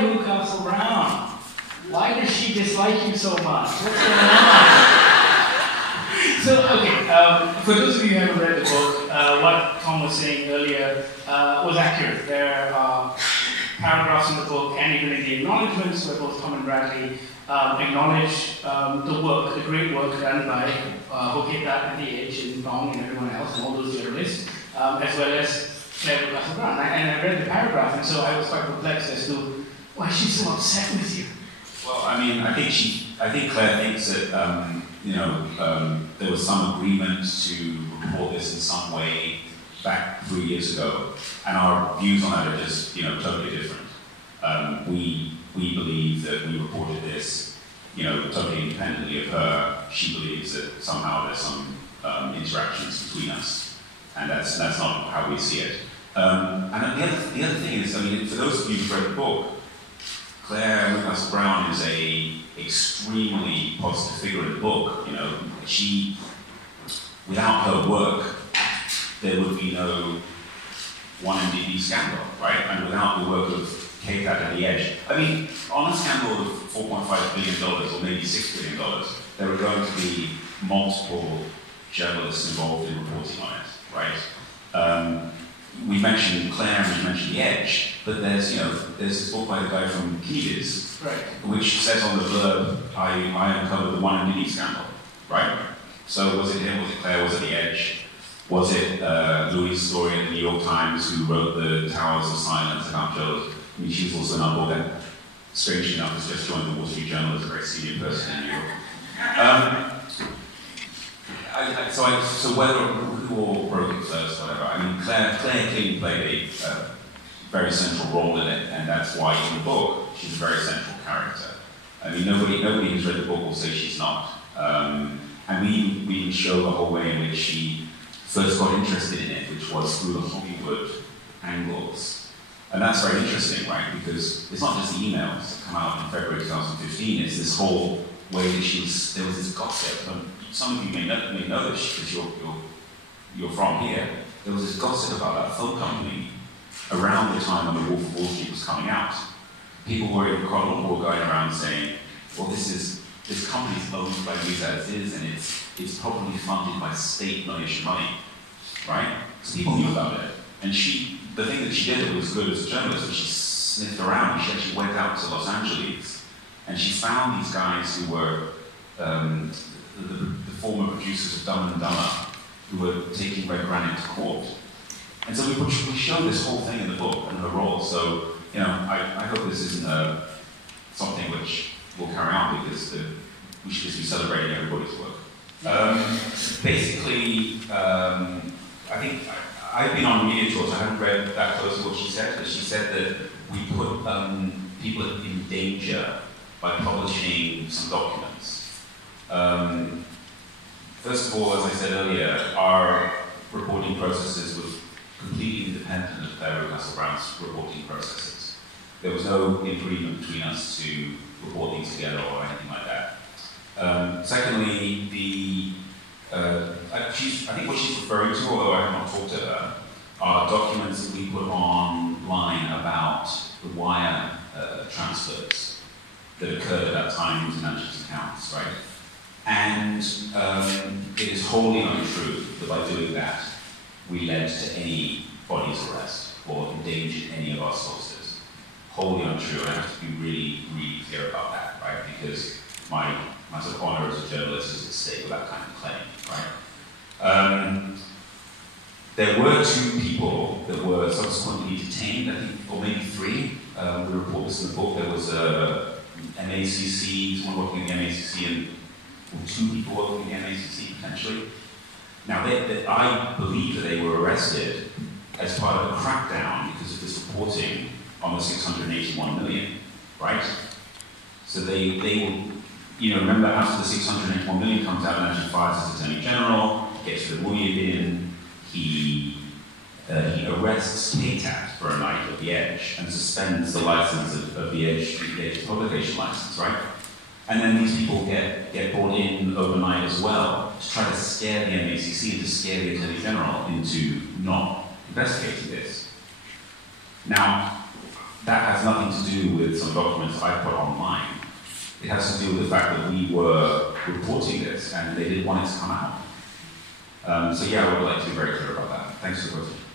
Clare Rewcastle-Brown. Why does she dislike you so much? What's going on? So, okay, for those of you who haven't read the book, what Tom was saying earlier was accurate. There are paragraphs in the book, and even in the acknowledgements, where both Tom and Bradley acknowledge the work, the great work done by Hoketat at the Edge, and Tom and everyone else, and all those journalists, as well as Clare Rewcastle-Brown. And I read the paragraph, and so I was quite perplexed as to why she's so upset with you. Well, I mean, I think Clare thinks that there was some agreement to report this in some way back 3 years ago, and our views on that are just totally different. We believe that we reported this totally independently of her. She believes that somehow there's some interactions between us, and that's not how we see it. And the other thing is, I mean, for those of you who've read the book, Clare Rewcastle-Brown is a extremely positive figure in the book. She, without her work, there would be no 1MDB scandal, right? And without the work of KiniTV at the Edge, I mean, on a scandal of $4.5 billion or maybe $6 billion, there are going to be multiple journalists involved in reporting on it, right? We mentioned Clare and we mentioned The Edge, but there's this book by the guy from KiniTV, right, which says on the blurb, I uncovered the 1MDB scandal, right? So was it him, was it Clare, was it The Edge? Was it Louis' story in the New York Times who wrote the Towers of Silence about journalism? I mean, she was also an on board, and strangely enough, has just joined the Wall Street Journal as a very senior person in New York. So whether who all broke it first, whatever. I mean, Clare clearly played a very central role in it, and that's why in the book she's a very central character. I mean, nobody who's read the book will say she's not. And we show the whole way in which she first got interested in it, which was through the Hollywood angles. And that's very interesting, right? Because it's not just the emails that come out in February 2015, it's this whole way that there was this gossip. Some of you may know this because you're from here. There was this gossip about that film company around the time when The Wolf of Wall Street was coming out. People were in Kuala Lumpur going around saying, well, this company's owned by Visa as is, and it's probably funded by state-donated money, right? So people knew about it. And the thing that she did that was good as a journalist was she sniffed around. She actually went out to Los Angeles, and she found these guys who were the former producers of Dumb and Dumber, who were taking Red Granite to court. And so we show this whole thing in the book and her role. So, I hope this isn't something which will carry on, because we should just be celebrating everybody's work. Basically, I think I've been on media tours. I haven't read that closely what she said, but she said that we put people in danger by publishing some documents. First of all, as I said earlier, our reporting processes were completely independent of Clare Rewcastle-Brown's reporting processes. There was no agreement between us to report things together or anything like that. Secondly, I think what she's referring to, although I have not talked to her, are documents that we put online about the wire transfers that occurred at that time into management accounts, right? And it is wholly untrue that by doing that, we led to anybody's arrest or endangered any of our sources. Wholly untrue, and I have to be really, really clear about that, right? Because my sort of honor as a journalist is at stake with that kind of claim, right? There were 2 people that were subsequently detained, I think, or maybe 3. We report this in the book. There was a MACC, someone working in the MACC, and 2 people working in the MACC, potentially. Now, I believe that they were arrested as part of a crackdown because of this reporting on the 681 million, right? So they will, remember after the 681 million comes out and actually fires as Attorney General, gets the lawyer in, he arrests KTAT for a night at the Edge and suspends the license of the Edge publication license, right? And then these people get brought in overnight as well to try to scare the MACC and to scare the Attorney General into not investigating this. Now, that has nothing to do with some documents I put online. It has to do with the fact that we were reporting this and they didn't want it to come out. So yeah, I would like to be very clear about that. Thanks for the question.